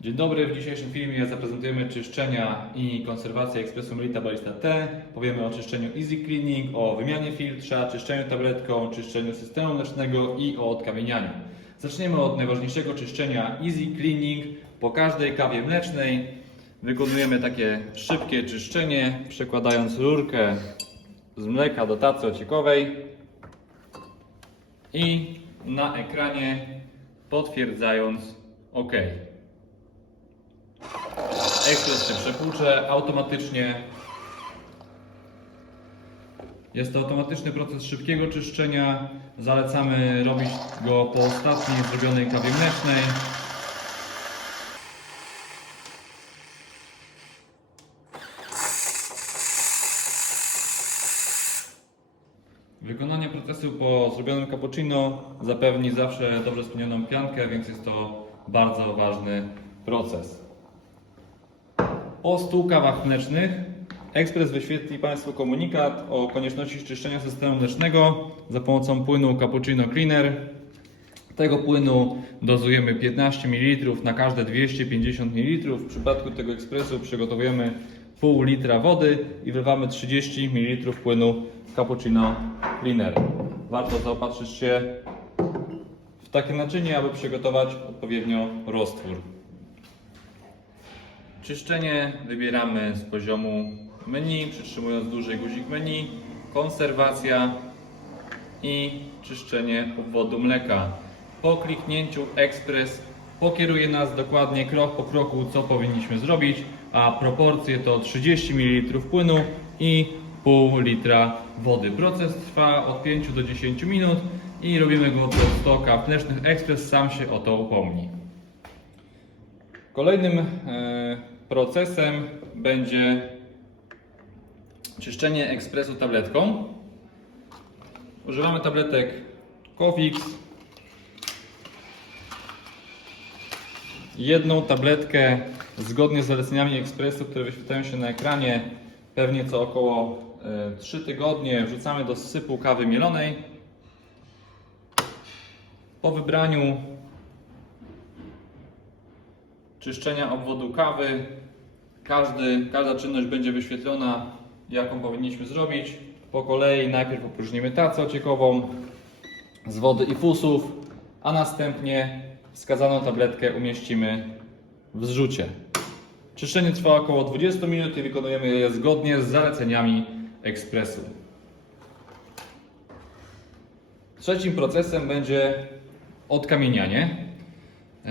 Dzień dobry, w dzisiejszym filmie zaprezentujemy czyszczenia i konserwację ekspresu Melita Ballista T. Powiemy o czyszczeniu Easy Cleaning, o wymianie filtrza, czyszczeniu tabletką, czyszczeniu systemu mlecznego i o odkamienianiu. Zaczniemy od najważniejszego czyszczenia Easy Cleaning. Po każdej kawie mlecznej wykonujemy takie szybkie czyszczenie, przekładając rurkę z mleka do tacy ociekowej i na ekranie potwierdzając OK. Ekspres się przepłucze automatycznie. Jest to automatyczny proces szybkiego czyszczenia. Zalecamy robić go po ostatniej zrobionej kawie mlecznej. Wykonanie procesu po zrobionym cappuccino zapewni zawsze dobrze spełnioną piankę, więc jest to bardzo ważny proces. Po 100 kawach mlecznych ekspres wyświetli Państwu komunikat o konieczności czyszczenia systemu mlecznego za pomocą płynu Cappuccino Cleaner. Tego płynu dozujemy 15 ml na każde 250 ml. W przypadku tego ekspresu przygotowujemy pół litra wody i wlewamy 30 ml płynu Cappuccino Cleaner. Warto zaopatrzyć się w takie naczynie, aby przygotować odpowiednio roztwór. Czyszczenie wybieramy z poziomu menu, przytrzymując dłużej guzik menu, konserwacja i czyszczenie obwodu mleka. Po kliknięciu ekspres pokieruje nas dokładnie krok po kroku, co powinniśmy zrobić, a proporcje to 30 ml płynu i pół litra wody. Proces trwa od 5 do 10 minut i robimy go po 100 kaw mlecznych. Ekspres sam się o to upomni. Kolejnym e, procesem będzie czyszczenie ekspresu tabletką. Używamy tabletek Cofix. Jedną tabletkę zgodnie z zaleceniami ekspresu, które wyświetlają się na ekranie, pewnie co około e, 3 tygodnie wrzucamy do sypu kawy mielonej. Po wybraniu czyszczenia obwodu kawy. Każdy, każda czynność będzie wyświetlona, jaką powinniśmy zrobić. Po kolei najpierw opróżnimy tacę ociekową z wody i fusów, a następnie wskazaną tabletkę umieścimy w zrzucie. Czyszczenie trwa około 20 minut i wykonujemy je zgodnie z zaleceniami ekspresu. Trzecim procesem będzie odkamienianie.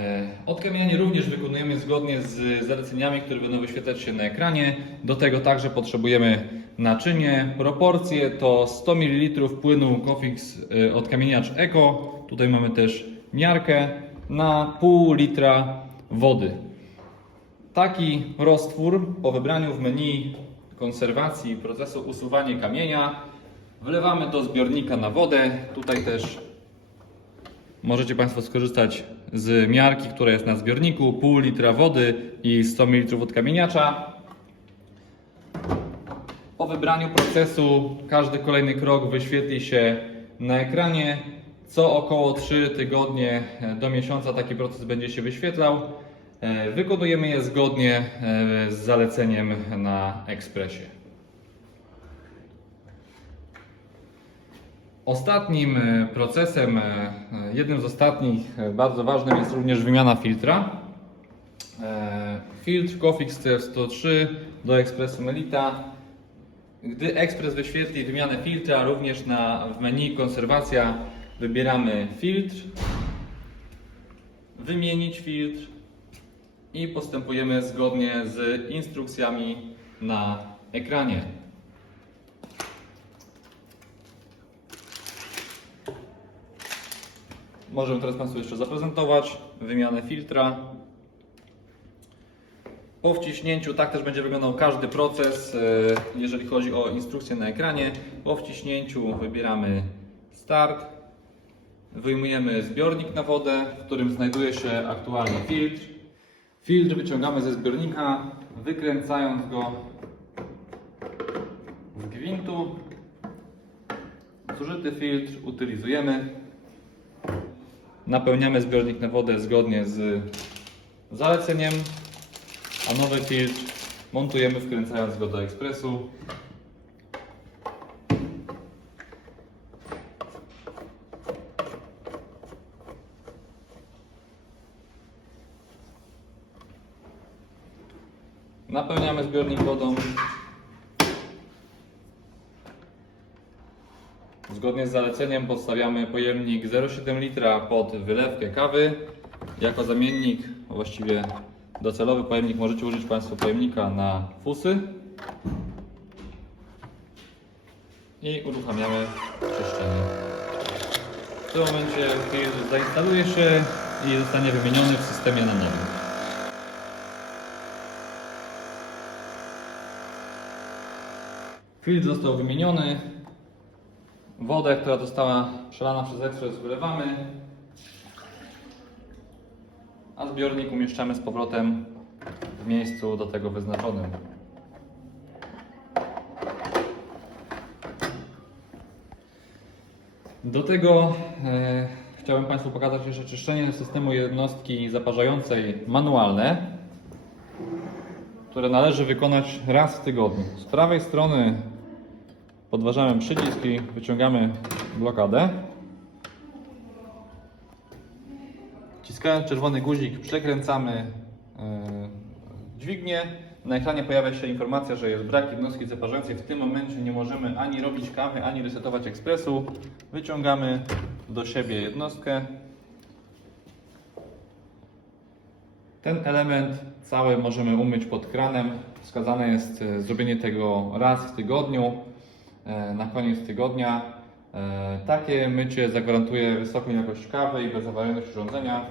E, Odkamienianie również wykonujemy zgodnie z zaleceniami, które będą wyświetlać się na ekranie. Do tego także potrzebujemy naczynie. Proporcje to 100 ml płynu Cofix e, odkamieniacz Eco. Tutaj mamy też miarkę na pół litra wody. Taki roztwór po wybraniu w menu konserwacji procesu usuwania kamienia wlewamy do zbiornika na wodę. Tutaj też Możecie Państwo skorzystać z miarki, która jest na zbiorniku, pół litra wody i 100 ml odkamieniacza. Po wybraniu procesu każdy kolejny krok wyświetli się na ekranie. Co około 3 tygodnie do miesiąca taki proces będzie się wyświetlał. E, Wykonujemy je zgodnie e, z zaleceniem na ekspresie. Ostatnim e, procesem, e, jednym z ostatnich, e, bardzo ważnym jest również wymiana filtra. E, Filtr Cofix CF103 do ekspresu Melita. Gdy ekspres wyświetli wymianę filtra, również na, w menu konserwacja wybieramy filtr, wymienić filtr i postępujemy zgodnie z instrukcjami na ekranie. Możemy teraz Państwu jeszcze zaprezentować wymianę filtra. Po wciśnięciu, tak też będzie wyglądał każdy proces, e, jeżeli chodzi o instrukcję na ekranie. Po wciśnięciu wybieramy Start. Wyjmujemy zbiornik na wodę, w którym znajduje się aktualnie filtr. Filtr wyciągamy ze zbiornika, wykręcając go z gwintu. Zużyty filtr utylizujemy. Napełniamy zbiornik na wodę zgodnie z zaleceniem, a nowy filtr montujemy wkręcając go do ekspresu. Napełniamy zbiornik wodą. Zgodnie z zaleceniem podstawiamy pojemnik 0,7 litra pod wylewkę kawy. Jako zamiennik, właściwie docelowy pojemnik możecie użyć Państwo pojemnika na fusy. I uruchamiamy czyszczenie. W tym momencie filtr zainstaluje się i zostanie wymieniony w systemie na nowy. Filtr został wymieniony. Wodę, która została przelana przez ekspres wylewamy. A zbiornik umieszczamy z powrotem w miejscu do tego wyznaczonym. Do tego e, Państwu pokazać jeszcze czyszczenie systemu jednostki zaparzającej manualne, które należy wykonać raz w tygodniu. Z prawej strony podważamy przycisk i wyciągamy blokadę. Wciskając czerwony guzik przekręcamy e, dźwignię. Na ekranie pojawia się informacja, że jest brak jednostki zaparzającej. W tym momencie nie możemy ani robić kawy, ani resetować ekspresu. Wyciągamy do siebie jednostkę. Ten element cały możemy umyć pod kranem. Wskazane jest e, zrobienie tego raz w tygodniu, na koniec tygodnia. E, Takie mycie zagwarantuje wysoką jakość kawy i bezawariowność urządzenia.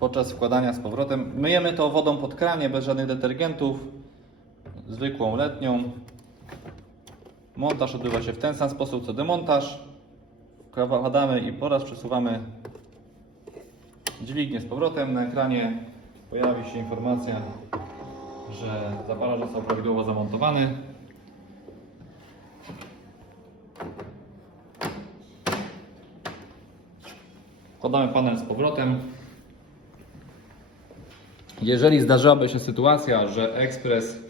Podczas wkładania z powrotem myjemy to wodą pod kranie, bez żadnych detergentów, zwykłą letnią. Montaż odbywa się w ten sam sposób co demontaż. Wkładamy i po raz przesuwamy dźwignię z powrotem. Na ekranie pojawi się informacja, że zaparacz został prawidłowo zamontowany. Wkładamy panel z powrotem. Jeżeli zdarzyłaby się sytuacja, że ekspres,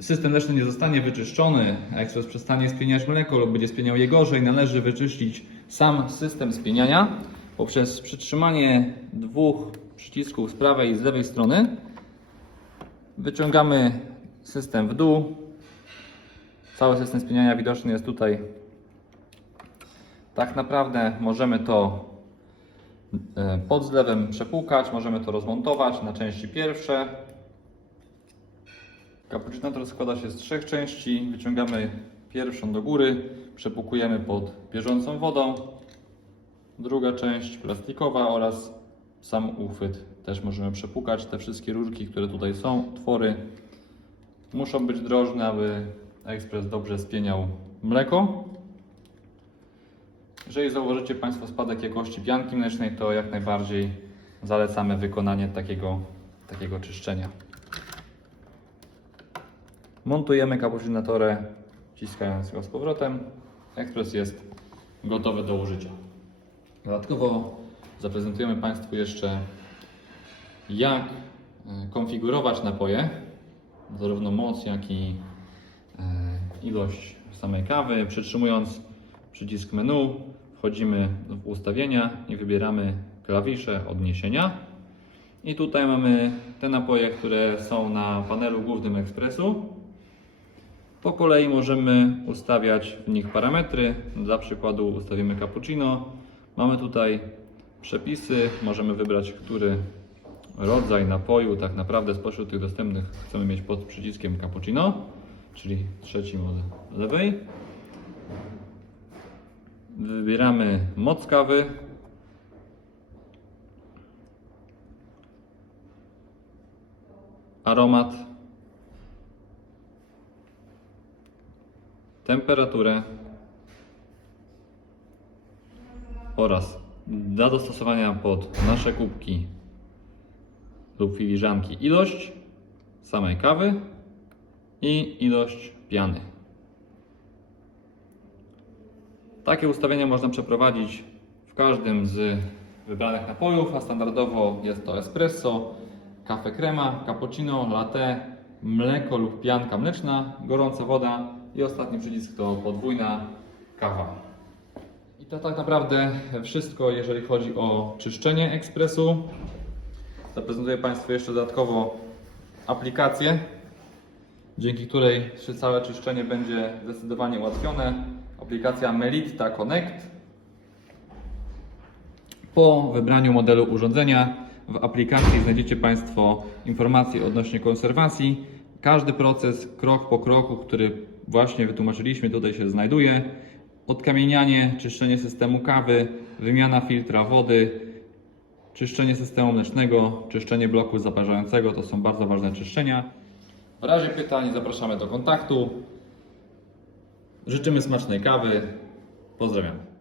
system leczny nie zostanie wyczyszczony, a ekspres przestanie spieniać mleko lub będzie spieniał je gorzej, należy wyczyścić sam system spieniania poprzez przytrzymanie dwóch przycisków z prawej i z lewej strony. Wyciągamy system w dół. Cały system spieniania widoczny jest tutaj. Tak naprawdę możemy to pod zlewem przepłukać, możemy to rozmontować na części pierwsze. Kapucynator składa się z trzech części. Wyciągamy pierwszą do góry, przepłukujemy pod bieżącą wodą. Druga część plastikowa oraz sam uchwyt też możemy przepłukać. Te wszystkie rurki, które tutaj są, otwory muszą być drożne, aby ekspres dobrze spieniał mleko. Jeżeli zauważycie Państwo spadek jakości pianki mlecznej, to jak najbardziej zalecamy wykonanie takiego, takiego czyszczenia. Montujemy kapucynatorę, wciskając go z powrotem. Ekspres jest gotowy do użycia. Dodatkowo zaprezentujemy Państwu jeszcze, jak e, konfigurować napoje, zarówno moc, jak i e, ilość samej kawy. Przytrzymując przycisk menu, wchodzimy w ustawienia i wybieramy klawisze odniesienia. I tutaj mamy te napoje, które są na panelu głównym ekspresu. Po kolei możemy ustawiać w nich parametry. Dla przykładu ustawimy cappuccino. Mamy tutaj przepisy, możemy wybrać, który rodzaj napoju tak naprawdę spośród tych dostępnych chcemy mieć pod przyciskiem cappuccino, czyli trzecim od lewej. Wybieramy moc kawy. Aromat. Temperaturę. Oraz dla dostosowania pod nasze kubki lub filiżanki ilość samej kawy i ilość piany. Takie ustawienia można przeprowadzić w każdym z wybranych napojów, a standardowo jest to espresso, kafe crema, cappuccino, latte, mleko lub pianka mleczna, gorąca woda i ostatni przycisk to podwójna kawa. I to tak naprawdę wszystko, jeżeli chodzi o czyszczenie ekspresu. Zaprezentuję Państwu jeszcze dodatkowo aplikację, dzięki której całe czyszczenie będzie zdecydowanie ułatwione. Aplikacja Melitta Connect. Po wybraniu modelu urządzenia w aplikacji znajdziecie Państwo informacje odnośnie konserwacji. Każdy proces krok po kroku, który właśnie wytłumaczyliśmy, tutaj się znajduje. Odkamienianie, czyszczenie systemu kawy, wymiana filtra wody, czyszczenie systemu mlecznego, czyszczenie bloku zaparzającego to są bardzo ważne czyszczenia. W razie pytań zapraszamy do kontaktu. Życzymy smacznej kawy. Pozdrawiam.